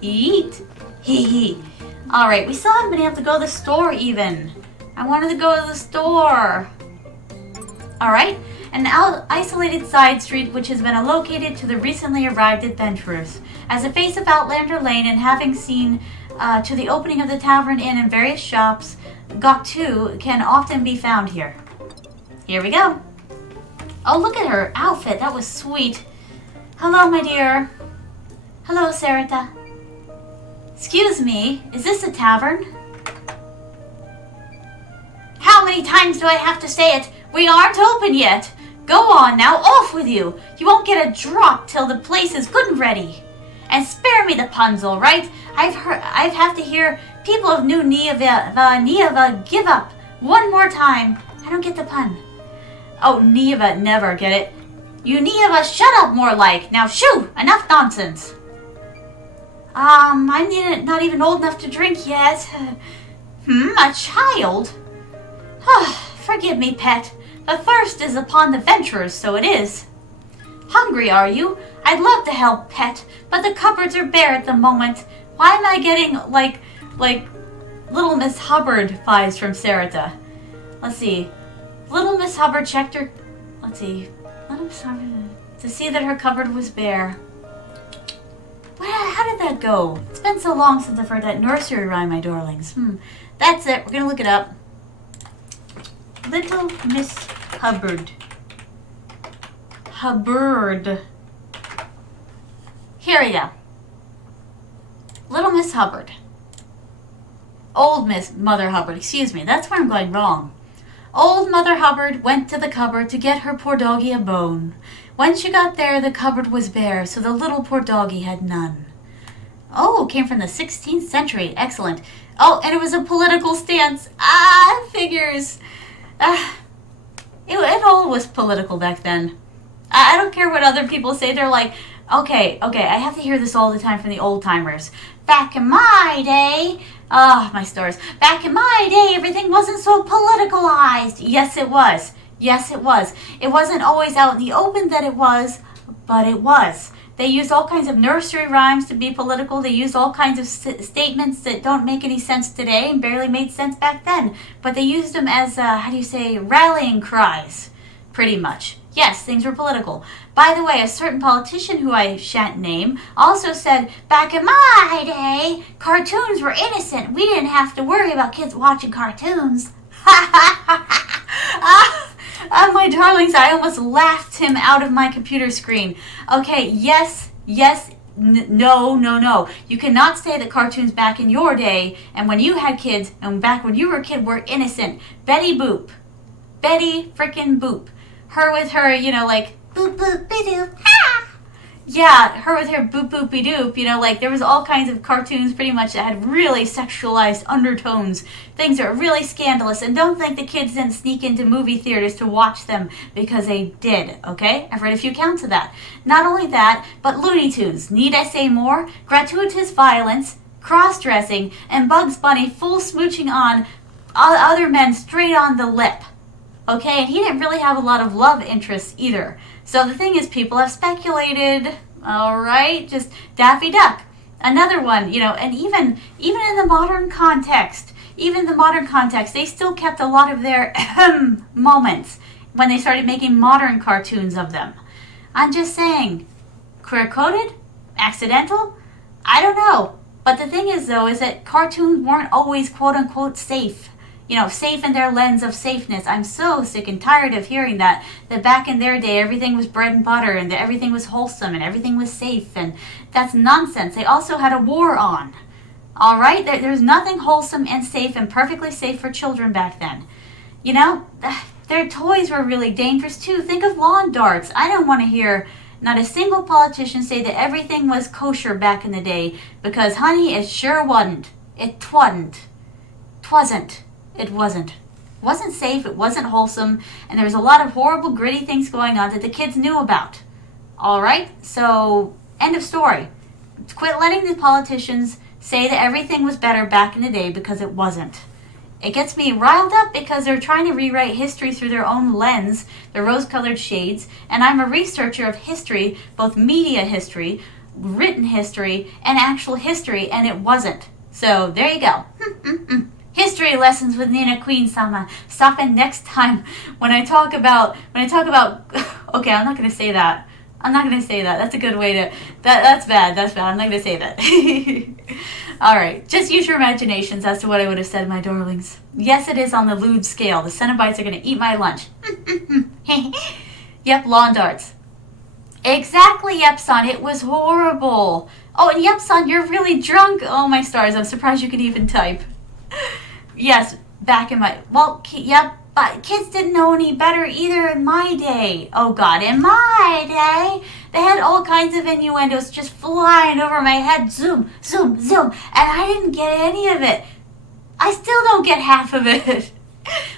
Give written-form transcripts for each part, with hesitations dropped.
Eat? Hee hee. Alright, we still haven't been able to go to the store even. I wanted to go to the store. Alright, an isolated side street which has been allocated to the recently arrived adventurers. As a face of Outlander Lane and having seen to the opening of the tavern inn and various shops, Goktu can often be found here. Here we go. Oh, look at her outfit. That was sweet. Hello, my dear. Hello, Sarita. Excuse me, is this a tavern? How many times do I have to say it? We aren't open yet. Go on now, off with you. You won't get a drop till the place is good and ready. And spare me the puns, all right? I've have to hear people of New Nieva give up one more time. I don't get the pun. Oh, Nieva, never get it. You Nieva, shut up more like. Now shoo, enough nonsense. I'm not even old enough to drink yet. A child? Forgive me, pet. The thirst is upon the venturers, so it is. Hungry, are you? I'd love to help, pet, but the cupboards are bare at the moment. Why am I getting, like Little Miss Hubbard vibes from Sarita? Let's see. Little Miss Hubbard checked her... Let's see. Little Miss Hubbard... To see that her cupboard was bare. How did that go? It's been so long since I've heard that nursery rhyme, my darlings. That's it. We're going to look it up. Little Miss Hubbard. Hubbard. Here we go. Little Miss Hubbard. Old Miss Mother Hubbard. Excuse me. That's where I'm going wrong. Old Mother Hubbard went to the cupboard to get her poor doggy a bone. When she got there, the cupboard was bare, so the little poor doggy had none. Oh, it came from the 16th century. Excellent. Oh, and it was a political stance. Figures. It all was political back then. I don't care what other people say. They're like, okay, I have to hear this all the time from the old timers. Back in my day, my stars. Back in my day, everything wasn't so politicalized. Yes, it was. Yes, it was. It wasn't always out in the open that it was, but it was. They used all kinds of nursery rhymes to be political. They used all kinds of statements that don't make any sense today and barely made sense back then. But they used them as, rallying cries, pretty much. Yes, things were political. By the way, a certain politician who I shan't name also said, back in my day, cartoons were innocent. We didn't have to worry about kids watching cartoons. My darlings, I almost laughed him out of my computer screen. Okay, yes, no. You cannot say that cartoons back in your day and when you had kids and back when you were a kid were innocent. Betty Boop. Betty frickin' Boop. Her with her, boop boop be doop, ha! Yeah, her with her boop boopy doop, there was all kinds of cartoons pretty much that had really sexualized undertones. Things that were really scandalous. And don't think the kids didn't sneak into movie theaters to watch them, because they did, okay? I've read a few counts of that. Not only that, but Looney Tunes. Need I say more? Gratuitous violence, cross-dressing, and Bugs Bunny full smooching on other men straight on the lip. Okay, and he didn't really have a lot of love interests either. So the thing is, people have speculated, all right, just Daffy Duck. Another one, and even in the modern context, they still kept a lot of their moments when they started making modern cartoons of them. I'm just saying, queer-coded? Accidental? I don't know. But the thing is, though, is that cartoons weren't always quote-unquote safe. Safe in their lens of safeness. I'm so sick and tired of hearing that back in their day, everything was bread and butter and that everything was wholesome and everything was safe. And that's nonsense. They also had a war on. All right? There's nothing wholesome and safe and perfectly safe for children back then. Their toys were really dangerous too. Think of lawn darts. I don't want to hear not a single politician say that everything was kosher back in the day, because, honey, it sure wasn't. It twasn't. It wasn't. It wasn't safe, it wasn't wholesome, and there was a lot of horrible, gritty things going on that the kids knew about. Alright? So, end of story. Quit letting the politicians say that everything was better back in the day, because it wasn't. It gets me riled up because they're trying to rewrite history through their own lens, their rose-colored shades, and I'm a researcher of history, both media history, written history and actual history, and it wasn't. So there you go. History lessons with Nina Queen-sama. Stop in next time when I talk about okay, I'm not gonna say that. That's a good way to that's bad. I'm not gonna say that. Alright, just use your imaginations as to what I would have said, my darlings. Yes, it is on the lewd scale. The Cenobites are gonna eat my lunch. Yep, lawn darts. Exactly, Yep-san. It was horrible. Oh, and Yep-san, you're really drunk. Oh, my stars. I'm surprised you could even type. Yes, back in my... Well, yep, but kids didn't know any better either in my day. Oh, God, in my day, they had all kinds of innuendos just flying over my head. Zoom, zoom, zoom. And I didn't get any of it. I still don't get half of it.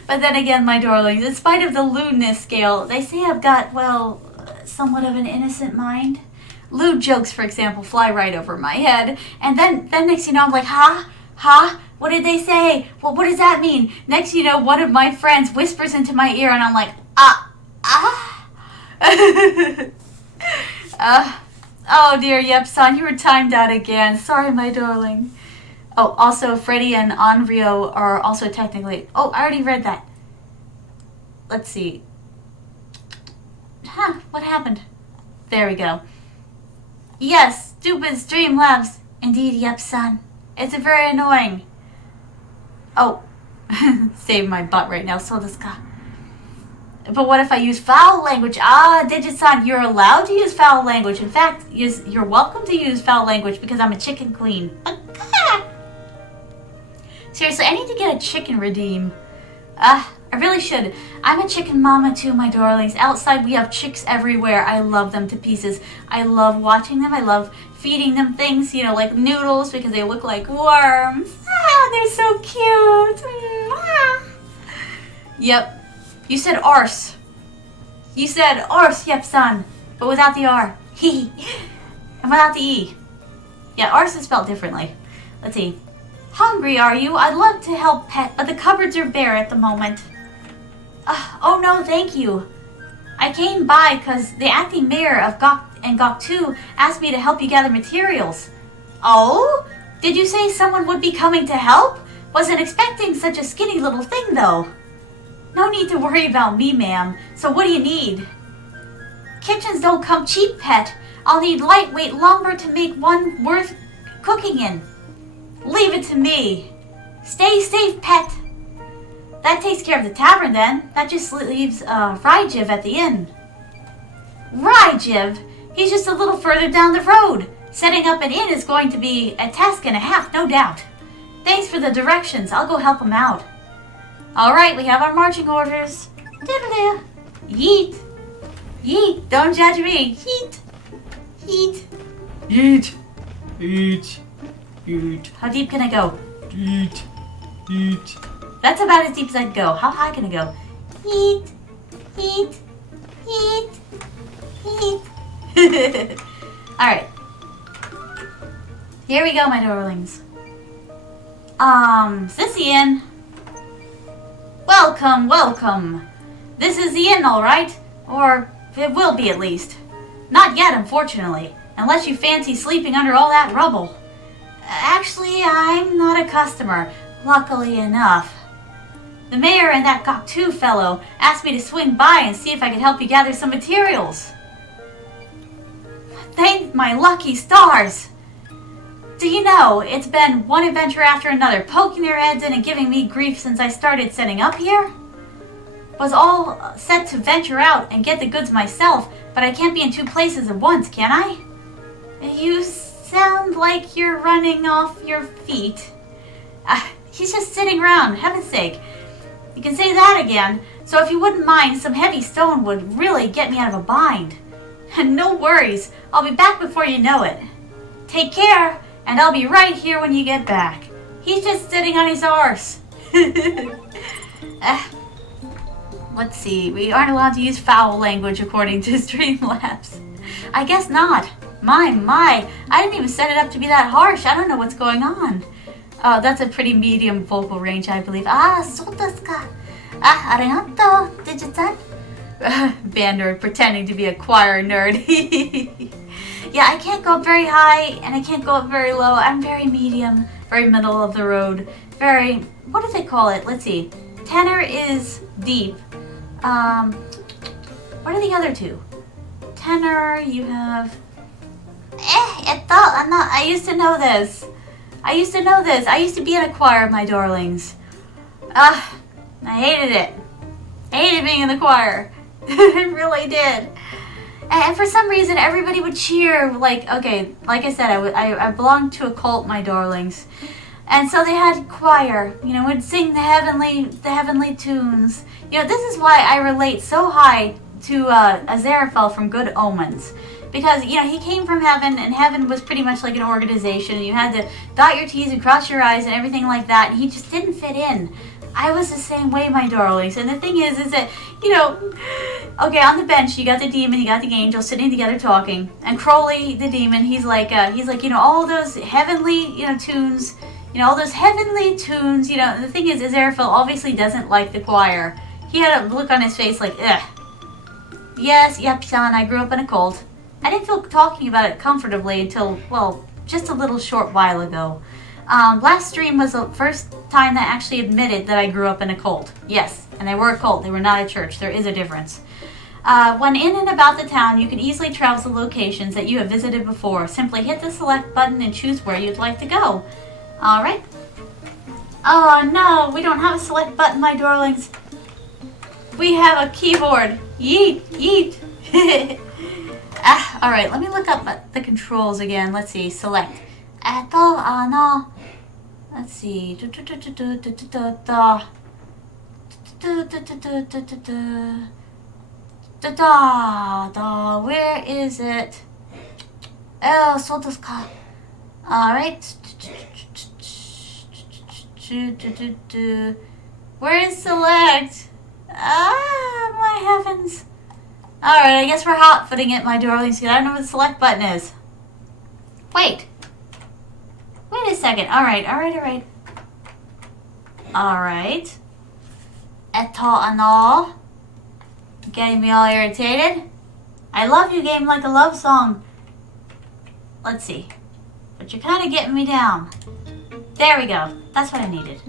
But then again, my darlings, in spite of the lewdness scale, they say I've got, well, somewhat of an innocent mind. Lewd jokes, for example, fly right over my head. And then next you know, I'm like, huh? What did they say? Well, what does that mean? Next you know, one of my friends whispers into my ear and I'm like, oh dear, yep, son, you were timed out again. Sorry, my darling. Oh, also, Freddy and Onryo are also technically... Oh, I already read that. Let's see. What happened? There we go. Yes, stupid Streamlabs. Indeed, yep, son. It's very annoying. Oh, save my butt right now. So this guy. But what if I use foul language? Digit-san, you're allowed to use foul language. In fact, you're welcome to use foul language because I'm a chicken queen. Seriously, I need to get a chicken redeem. I really should. I'm a chicken mama too, my darlings. Outside, we have chicks everywhere. I love them to pieces. I love watching them. I love feeding them things, you know, like noodles because they look like worms. They're so cute. Yep. You said arse. You said arse, yep, son. But without the R. And without the E. Yeah, arse is spelled differently. Let's see. Hungry, are you? I'd love to help pet, but the cupboards are bare at the moment. Oh no, thank you. I came by because the acting mayor of Gok and Gok 2 asked me to help you gather materials. Oh? Did you say someone would be coming to help? Wasn't expecting such a skinny little thing, though. No need to worry about me, ma'am. So what do you need? Kitchens don't come cheap, pet. I'll need lightweight lumber to make one worth cooking in. Leave it to me. Stay safe, pet. That takes care of the tavern, then. That just leaves Ryjiv at the inn. Ryjiv? He's just a little further down the road. Setting up an inn is going to be a task and a half, no doubt. Thanks for the directions. I'll go help him out. All right, we have our marching orders. Diddle-doo. Yeet. Yeet. Don't judge me. Yeet. Yeet. Yeet. Yeet. Yeet. How deep can I go? Yeet. Yeet. That's about as deep as I can go. How high can I go? Yeet. Yeet. Yeet. Yeet. All right. Here we go, my darlings. Is this the inn? Welcome, welcome. This is the inn, all right? Or it will be, at least. Not yet, unfortunately. Unless you fancy sleeping under all that rubble. Actually, I'm not a customer, luckily enough. The mayor and that Gok 2 fellow asked me to swing by and see if I could help you gather some materials. Thank my lucky stars! Do you know, it's been one adventure after another, poking their heads in and giving me grief since I started setting up here? Was all set to venture out and get the goods myself, but I can't be in two places at once, can I? You sound like you're running off your feet. He's just sitting around, heaven's sake. You can say that again, so if you wouldn't mind, some heavy stone would really get me out of a bind. No worries, I'll be back before you know it. Take care, and I'll be right here when you get back. He's just sitting on his arse. Let's see, we aren't allowed to use foul language according to Streamlabs. I guess not. My, I didn't even set it up to be that harsh. I don't know what's going on. Oh, that's a pretty medium vocal range, I believe. So desu ka. Arigato, Digit-san. Band nerd pretending to be a choir nerd. Yeah, I can't go up very high and I can't go up very low. I'm very medium, very middle of the road. Very, what do they call it? Let's see. Tenor is deep. What are the other two? Tenor, you have... I used to know this. I used to be in a choir, my darlings. I hated it. I hated being in the choir. I really did. And for some reason, everybody would cheer. Like, okay, like I said, I belonged to a cult, my darlings. And so they had choir, would sing the heavenly tunes. This is why I relate so high to Aziraphale from Good Omens. Because, he came from heaven, and heaven was pretty much like an organization. You had to dot your T's and cross your I's and everything like that. And he just didn't fit in. I was the same way, my darlings. And the thing is that, okay, on the bench, you got the demon, you got the angel sitting together talking. And Crowley, the demon, he's like, all those heavenly, tunes, all those heavenly tunes, the thing is, Aziraphale obviously doesn't like the choir. He had a look on his face like, ugh. Yes, yep, son, I grew up in a cult. I didn't feel talking about it comfortably until, well, just a little short while ago. Last stream was the first time that I actually admitted that I grew up in a cult. Yes, and they were a cult. They were not a church. There is a difference. When in and about the town, you can easily travel to locations that you have visited before. Simply hit the select button and choose where you'd like to go. Alright. Oh no, we don't have a select button, my darlings. We have a keyboard. Yeet, yeet. Alright, let me look up the controls again. Let's see, select. Let's see. Where is it? Oh, so desu ka. Alright. Where is select? Ah, my heavens. Alright, I guess we're hot-footing it, my darlings, because I don't know what the select button is. Wait a second. Alright. Alright. Getting me all irritated. I love you, game like a love song. Let's see. But you're kind of getting me down. There we go. That's what I needed.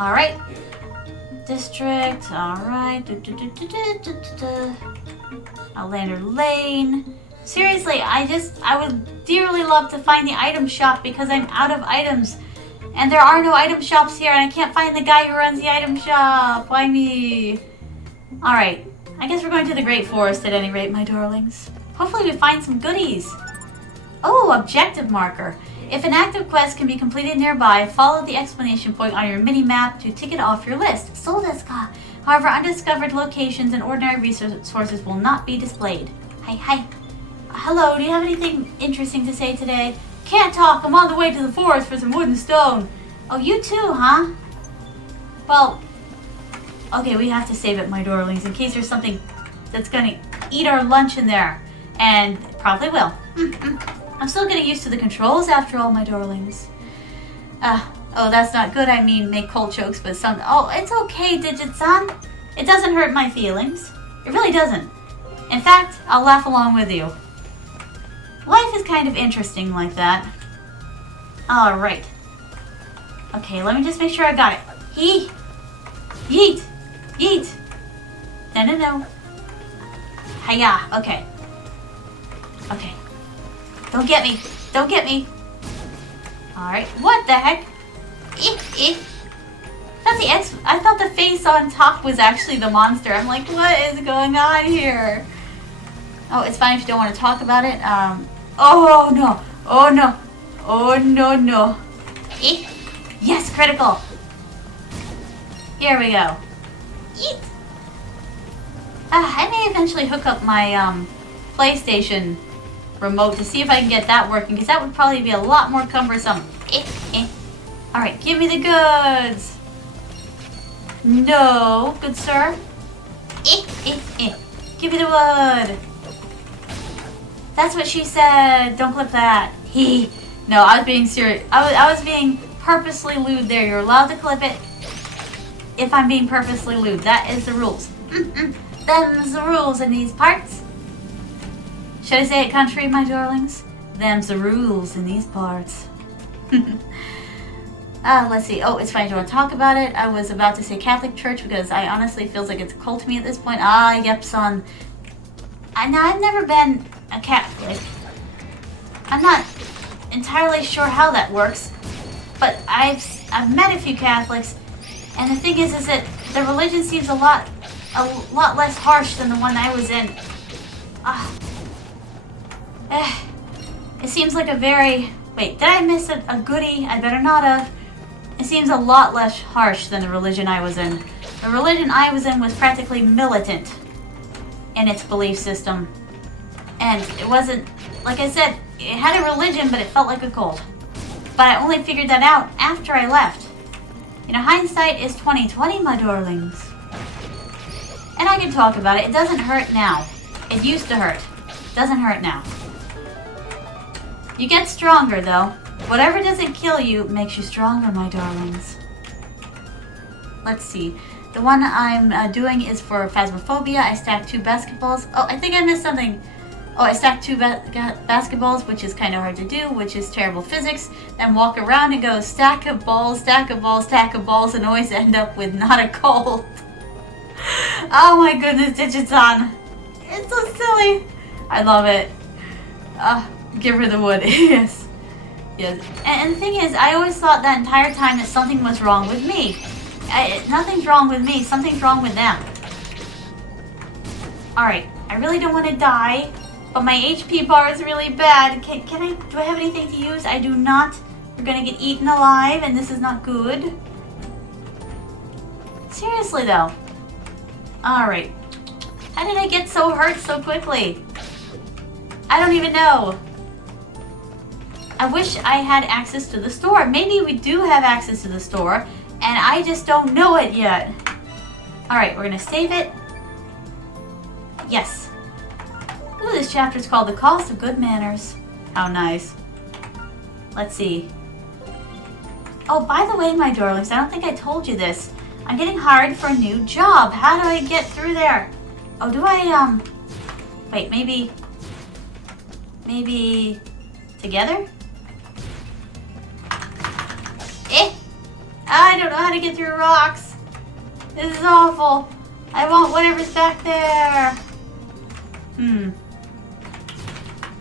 Alright. District. Alright. Outlander Lane. Seriously, I would dearly love to find the item shop because I'm out of items. And there are no item shops here and I can't find the guy who runs the item shop. Why me? Alright, I guess we're going to the Great Forest at any rate, my darlings. Hopefully we find some goodies. Oh, objective marker. If an active quest can be completed nearby, follow the explanation point on your mini-map to tick it off your list. So desu ka. However, undiscovered locations and ordinary resources will not be displayed. Hi. Hello, do you have anything interesting to say today? Can't talk, I'm on the way to the forest for some wood and stone. Oh, you too, huh? Well, okay, we have to save it, my darlings, in case there's something that's gonna eat our lunch in there. And probably will. I'm still getting used to the controls after all, my darlings. Oh, that's not good. I mean, make cold jokes, but some... Oh, it's okay, Digit-san. It doesn't hurt my feelings. It really doesn't. In fact, I'll laugh along with you. Life is kind of interesting like that. Alright. Okay, let me just make sure I got it. Yeet. No. Hiya. Okay. Don't get me. Alright. What the heck? I thought the face on top was actually the monster. I'm like, what is going on here? Oh, it's fine if you don't want to talk about it. Oh no. Yes, critical. Here we go. Eat. I may eventually hook up my PlayStation remote to see if I can get that working, because that would probably be a lot more cumbersome. Alright, give me the goods. No, good sir. Give me the wood. That's what she said. Don't clip that. No, I was being serious. I was being purposely lewd there. You're allowed to clip it if I'm being purposely lewd. That is the rules. Them's the rules in these parts. Should I say it country, my darlings? Them's the rules in these parts. Let's see. Oh, it's fine. Do you want to talk about it? I was about to say Catholic Church because I honestly feels like it's a cult to me at this point. Yep, son. Now, I've never been a Catholic. I'm not entirely sure how that works, but I've met a few Catholics, and the thing is that the religion seems a lot less harsh than the one I was in. It seems like a very... Wait, did I miss a goodie? I better not have. It seems a lot less harsh than the religion I was in. The religion I was in was practically militant in its belief system. And it wasn't... Like I said, it had a religion, but it felt like a cult. But I only figured that out after I left. You know, hindsight is 20/20, my darlings. And I can talk about it. It doesn't hurt now. It used to hurt. It doesn't hurt now. You get stronger, though. Whatever doesn't kill you makes you stronger, my darlings. Let's see. The one I'm doing is for Phasmophobia. I stacked 2 basketballs. Oh, I think I missed something. Oh, I stacked 2 basketballs, which is kind of hard to do, which is terrible physics. Then walk around and go stack of balls, stack of balls, stack of balls, and always end up with not a gold. Oh my goodness, Digiton. It's so silly. I love it. Give her the wood. Yes. Yes. And the thing is, I always thought that entire time that something was wrong with me. Nothing's wrong with me. Something's wrong with them. Alright. I really don't want to die, but my HP bar is really bad. Do I have anything to use? I do not. We're gonna get eaten alive, and this is not good. Seriously, though. Alright. How did I get so hurt so quickly? I don't even know. I wish I had access to the store. Maybe we do have access to the store, and I just don't know it yet. Alright, we're gonna save it. Yes. Ooh, this chapter is called The Cost of Good Manners. How nice. Let's see. Oh, by the way, my darlings, I don't think I told you this. I'm getting hired for a new job. How do I get through there? Oh, do I, wait, maybe together? I don't know how to get through rocks. This is awful. I want whatever's back there.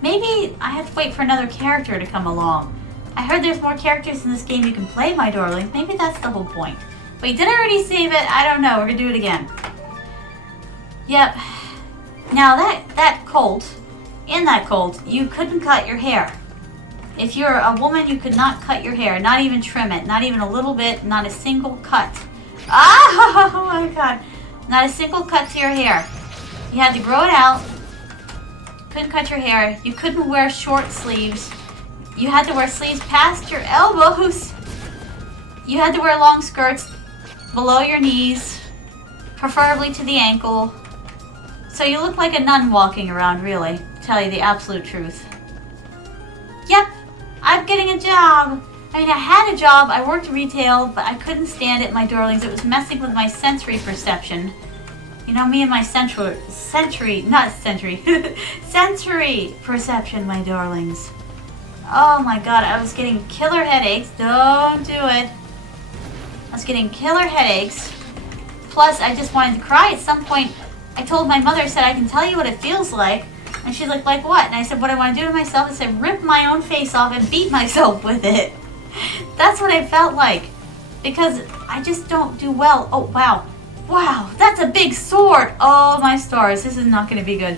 Maybe I have to wait for another character to come along. I heard there's more characters in this game you can play, my darling. Maybe that's the whole point. Wait, did I already save it? I don't know. We're gonna do it again. Yep. Now that cult, in that cult, you couldn't cut your hair. If you're a woman, you could not cut your hair, not even trim it, not even a little bit, not a single cut. Oh my god. Not a single cut to your hair. You had to grow it out. Couldn't cut your hair. You couldn't wear short sleeves. You had to wear sleeves past your elbows. You had to wear long skirts below your knees, preferably to the ankle. So you look like a nun walking around, really, to tell you the absolute truth. Yep, I'm getting a job. I mean, I had a job, I worked retail, but I couldn't stand it, my darlings. It was messing with my sensory perception. You know, me and my sensory perception, my darlings. Oh my god, I was getting killer headaches. Don't do it. I was getting killer headaches. Plus, I just wanted to cry at some point. I told my mother, I said, I can tell you what it feels like. And she's like what? And I said, what I want to do to myself is rip my own face off and beat myself with it. That's what I felt like. Because I just don't do well. Oh, wow. Wow, that's a big sword. Oh, my stars. This is not going to be good.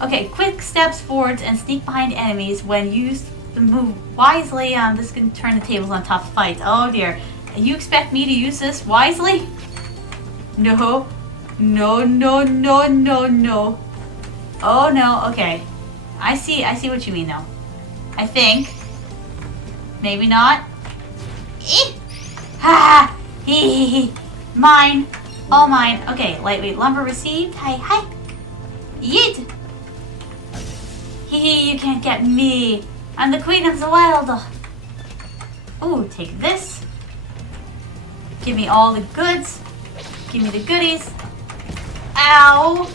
Okay, quick steps forwards and sneak behind enemies when used to move wisely. This can turn the tables on tough fights. Oh, dear. You expect me to use this wisely? No. No, no, no, no, no. Oh, no. Okay. I see what you mean, though. I think. Maybe not. Ha! Hee. Mine. All mine. Okay, lightweight lumber received. Hi. Yeet. Hee, you can't get me. I'm the queen of the wild. Ooh, take this. Give me all the goods. Give me the goodies. Ow.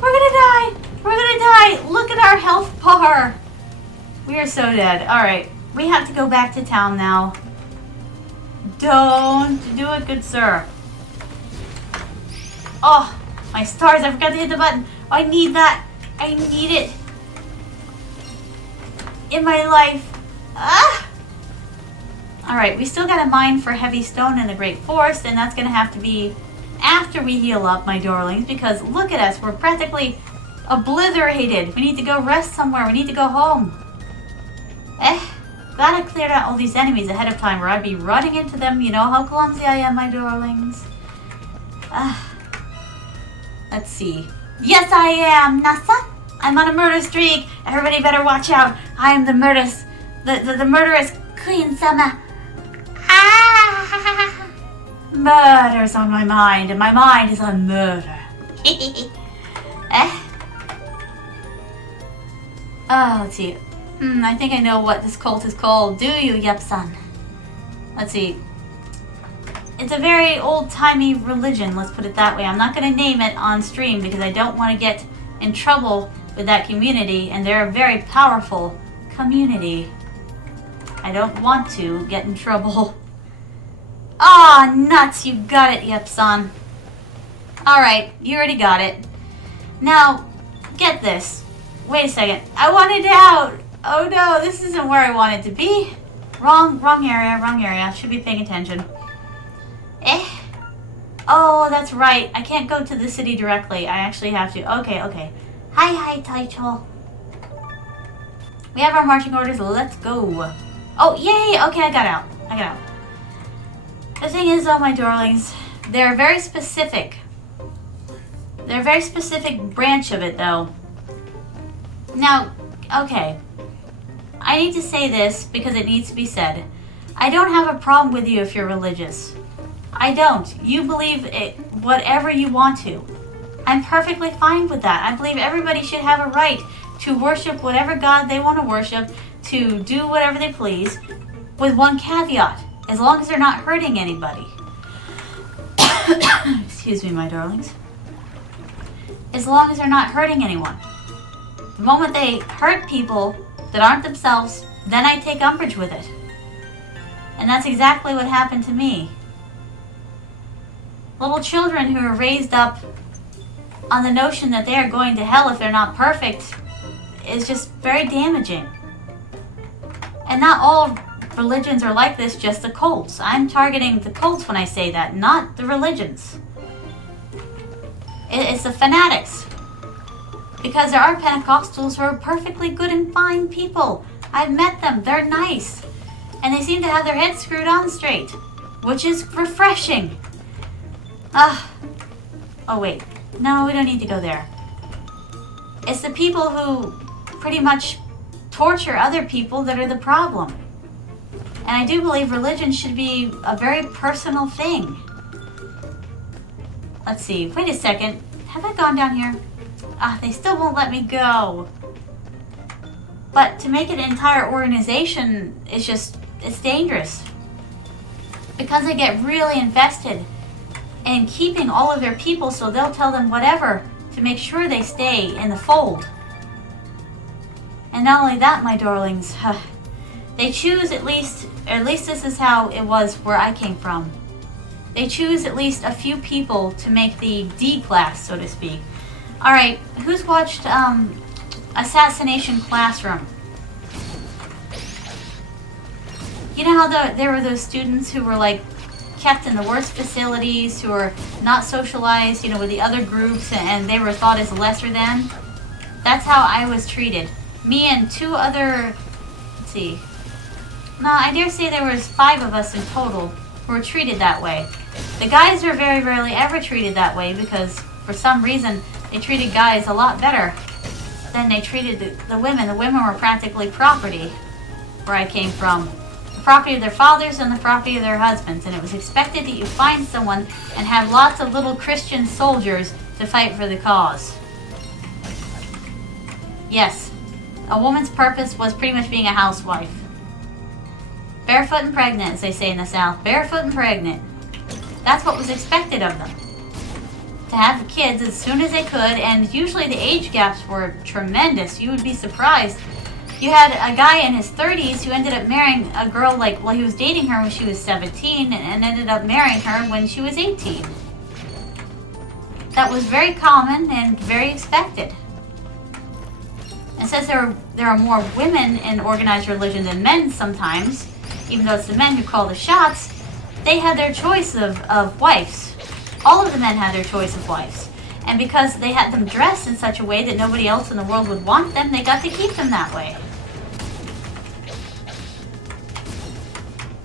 We're gonna die. We're gonna die! Look at our health bar! We are so dead. Alright, we have to go back to town now. Don't do it, good sir. Oh, my stars, I forgot to hit the button. I need that. I need it. In my life. Ah! Alright, we still got a mine for heavy stone in the Great Forest, and that's gonna have to be after we heal up, my darlings, because look at us, we're practically obliterated. We need to go rest somewhere. We need to go home. Glad I cleared out all these enemies ahead of time, or I'd be running into them. You know how clumsy I am, my darlings. Let's see. Yes, I am, Nasa. I'm on a murder streak. Everybody better watch out. I am the murderous Queen Sama. Ah! Murder's on my mind, and my mind is on murder. Let's see. I think I know what this cult is called. Do you, Yep-san? Let's see. It's a very old-timey religion, let's put it that way. I'm not going to name it on stream because I don't want to get in trouble with that community, and they're a very powerful community. I don't want to get in trouble. Ah, nuts! You got it, Yep-san. Alright, you already got it. Now, get this. Wait a second. I wanted out! Oh no, this isn't where I wanted to be. Wrong area. Should be paying attention. Oh, that's right. I can't go to the city directly. I actually have to. Okay. Hi, Taicho. We have our marching orders. Let's go. Oh, yay! Okay, I got out. The thing is, though, my darlings, they're very specific. They're a very specific branch of it, though. Now, okay. I need to say this because it needs to be said. I don't have a problem with you if you're religious. I don't. You believe it, whatever you want to. I'm perfectly fine with that. I believe everybody should have a right to worship whatever God they want to worship, to do whatever they please, with one caveat, as long as they're not hurting anybody. Excuse me, my darlings. As long as they're not hurting anyone. The moment they hurt people that aren't themselves, then I take umbrage with it. And that's exactly what happened to me. Little children who are raised up on the notion that they are going to hell if they're not perfect is just very damaging. And not all religions are like this, just the cults. I'm targeting the cults when I say that, not the religions. It's the fanatics. Because there are Pentecostals who are perfectly good and fine people. I've met them. They're nice. And they seem to have their heads screwed on straight, which is refreshing. Oh wait. No, we don't need to go there. It's the people who pretty much torture other people that are the problem. And I do believe religion should be a very personal thing. Let's see. Wait a second. Have I gone down here? They still won't let me go. But to make an entire organization is just, it's dangerous. Because they get really invested in keeping all of their people, so they'll tell them whatever to make sure they stay in the fold. And not only that, my darlings, they choose at least this is how it was where I came from. They choose at least a few people to make the D class, so to speak. Alright, who's watched Assassination Classroom? You know how there were those students who were like kept in the worst facilities, who were not socialized, with the other groups, and they were thought as lesser than? That's how I was treated. Me and two other, let's see. No, I dare say there was 5 of us in total who were treated that way. The guys were very rarely ever treated that way because for some reason they treated guys a lot better than they treated the women. The women were practically property where I came from. The property of their fathers and the property of their husbands. And it was expected that you find someone and have lots of little Christian soldiers to fight for the cause. Yes, a woman's purpose was pretty much being a housewife. Barefoot and pregnant, as they say in the South. Barefoot and pregnant. That's what was expected of them. to have kids as soon as they could, and usually the age gaps were tremendous. You would be surprised. You had a guy in his 30s who ended up marrying a girl, he was dating her when she was 17 and ended up marrying her when she was 18. That was very common and very expected. And since there are more women in organized religion than men sometimes, even though it's the men who call the shots, they had their choice of wives. All of the men had their choice of wives. And because they had them dressed in such a way that nobody else in the world would want them, they got to keep them that way.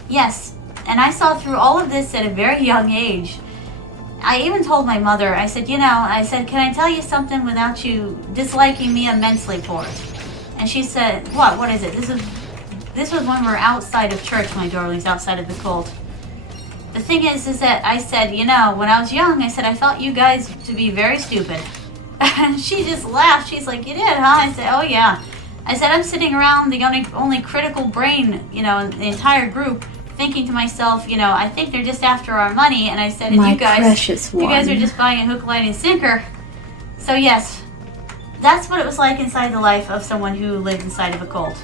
Yes, and I saw through all of this at a very young age. I even told my mother, I said, can I tell you something without you disliking me immensely for it? And she said, what is it? This was when we were outside of church, my darlings, outside of the cult. The thing is that I said, when I was young, I said, I felt you guys to be very stupid. And she just laughed. She's like, you did, huh? I said, oh yeah. I said, I'm sitting around the only critical brain, in the entire group, thinking to myself, I think they're just after our money. And I said, and you guys are just buying a hook, line, and sinker. So yes, that's what it was like inside the life of someone who lived inside of a cult.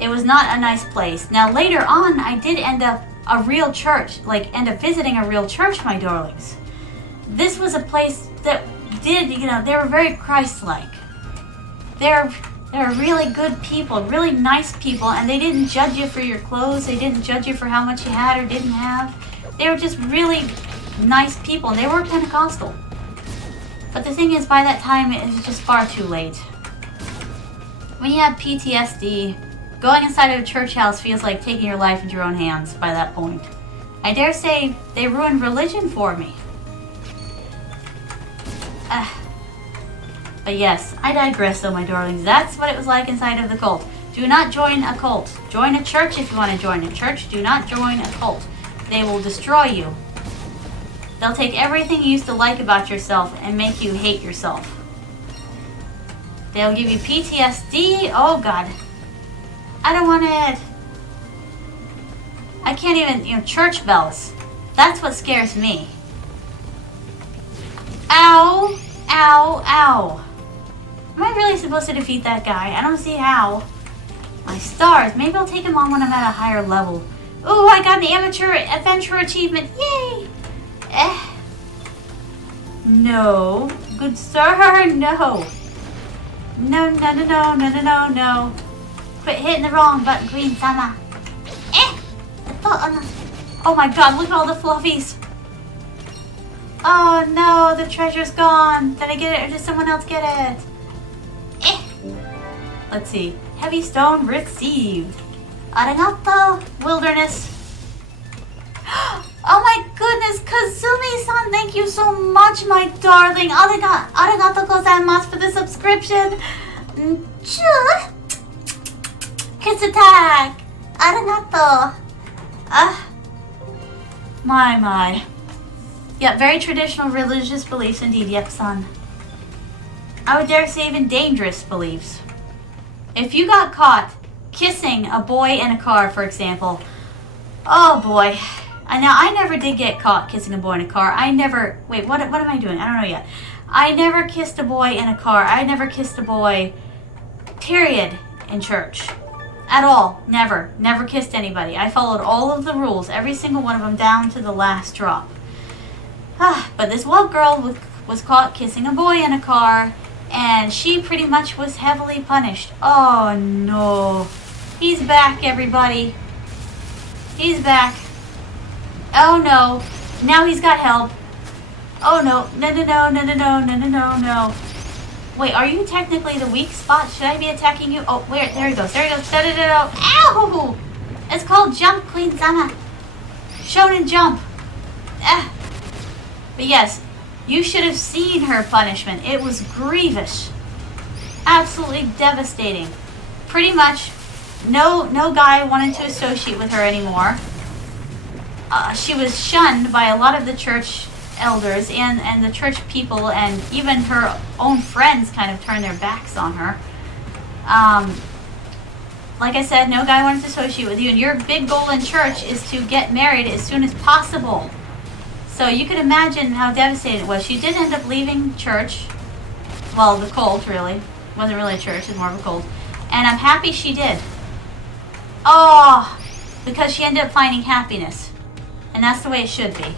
It was not a nice place. Now later on, I did end up a real church, end up visiting a real church, my darlings. This was a place that did, they were very Christ-like. They're really good people, really nice people, and they didn't judge you for your clothes. They didn't judge you for how much you had or didn't have. They were just really nice people, and they were Pentecostal. But the thing is, by that time, it was just far too late. When you have PTSD, going inside of a church house feels like taking your life into your own hands by that point. I dare say they ruined religion for me. But yes, I digress though, my darlings. That's what it was like inside of the cult. Do not join a cult. Join a church if you want to join a church. Do not join a cult. They will destroy you. They'll take everything you used to like about yourself and make you hate yourself. They'll give you PTSD. Oh God. I don't want it. I can't even, church bells. That's what scares me. Ow. Ow. Ow. Am I really supposed to defeat that guy? I don't see how. My stars. Maybe I'll take him on when I'm at a higher level. Ooh, I got an amateur adventure achievement. Yay. No. Good sir, no. No. Quit hitting the wrong button, Queen Sama. Oh my God, look at all the fluffies. Oh no, the treasure's gone. Did I get it or did someone else get it? Let's see. Heavy stone received. Arigato, wilderness. Oh my goodness, Kazumi-san, thank you so much, my darling. Arigato gozaimasu for the subscription. Kiss attack. Arigato. My. Yeah, very traditional religious beliefs indeed, yep, son. I would dare say even dangerous beliefs. If you got caught kissing a boy in a car, for example, oh boy. Now, I never did get caught kissing a boy in a car. Wait, what am I doing? I don't know yet. I never kissed a boy in a car. I never kissed a boy, period, in church. At all. Never. Never kissed anybody. I followed all of the rules, every single one of them, down to the last drop. But this one girl was caught kissing a boy in a car, and she pretty much was heavily punished. Oh no. He's back, everybody. He's back. Oh no. Now he's got help. Oh no. No. Wait, are you technically the weak spot? Should I be attacking you? Oh, where? There he goes. Da-da-da-da. Ow! It's called Jump, Queen Sama. Shonen Jump. But yes, you should have seen her punishment. It was grievous. Absolutely devastating. Pretty much, no guy wanted to associate with her anymore. She was shunned by a lot of the church elders and the church people, and even her own friends kind of turned their backs on her. Like I said, no guy wanted to associate with you, and your big goal in church is to get married as soon as possible. So you can imagine how devastating it was. She did end up leaving church. Well, the cult, really. It wasn't really a church, it was more of a cult. And I'm happy she did. Oh, because she ended up finding happiness. And that's the way it should be.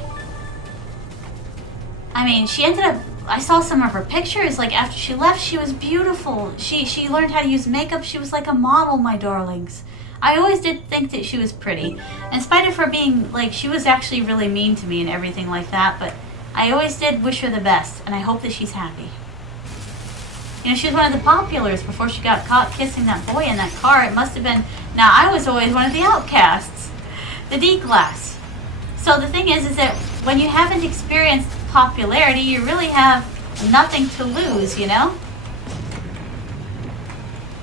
I mean, she ended up, I saw some of her pictures, like after she left, she was beautiful. She learned how to use makeup. She was like a model, my darlings. I always did think that she was pretty. In spite of her being, like, she was actually really mean to me and everything like that, but I always did wish her the best, and I hope that she's happy. You know, she was one of the populars before she got caught kissing that boy in that car. It must have been, now I was always one of the outcasts, the D-class. So the thing is that when you haven't experienced popularity, you really have nothing to lose, you know?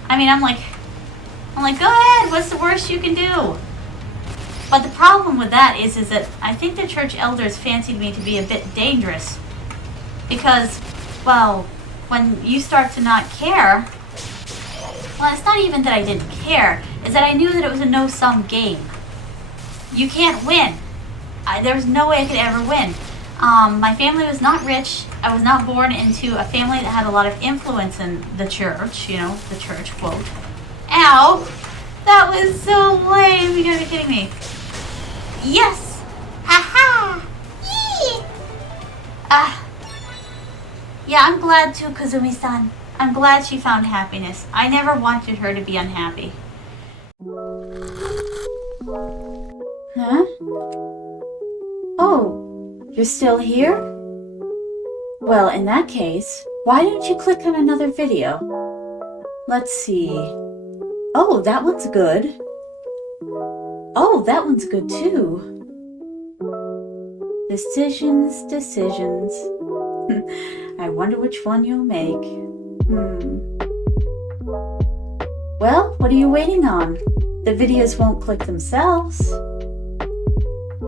I mean, I'm like, go ahead, what's the worst you can do? But the problem with that is that I think the church elders fancied me to be a bit dangerous. Because, well, when you start to not care, well, it's not even that I didn't care, it's that I knew that it was a no-sum game. You can't win. There was no way I could ever win. My family was not rich. I was not born into a family that had a lot of influence in the church, you know, the church quote. Ow! That was so lame, you gotta be kidding me. Yes! Ha-ha! Yee! Yeah, I'm glad too, Kazumi-san. I'm glad she found happiness. I never wanted her to be unhappy. Huh? Oh, you're still here? Well, in that case, why don't you click on another video? Let's see. Oh, that one's good. Oh, that one's good too. Decisions. I wonder which one you'll make. Well, what are you waiting on? The videos won't click themselves.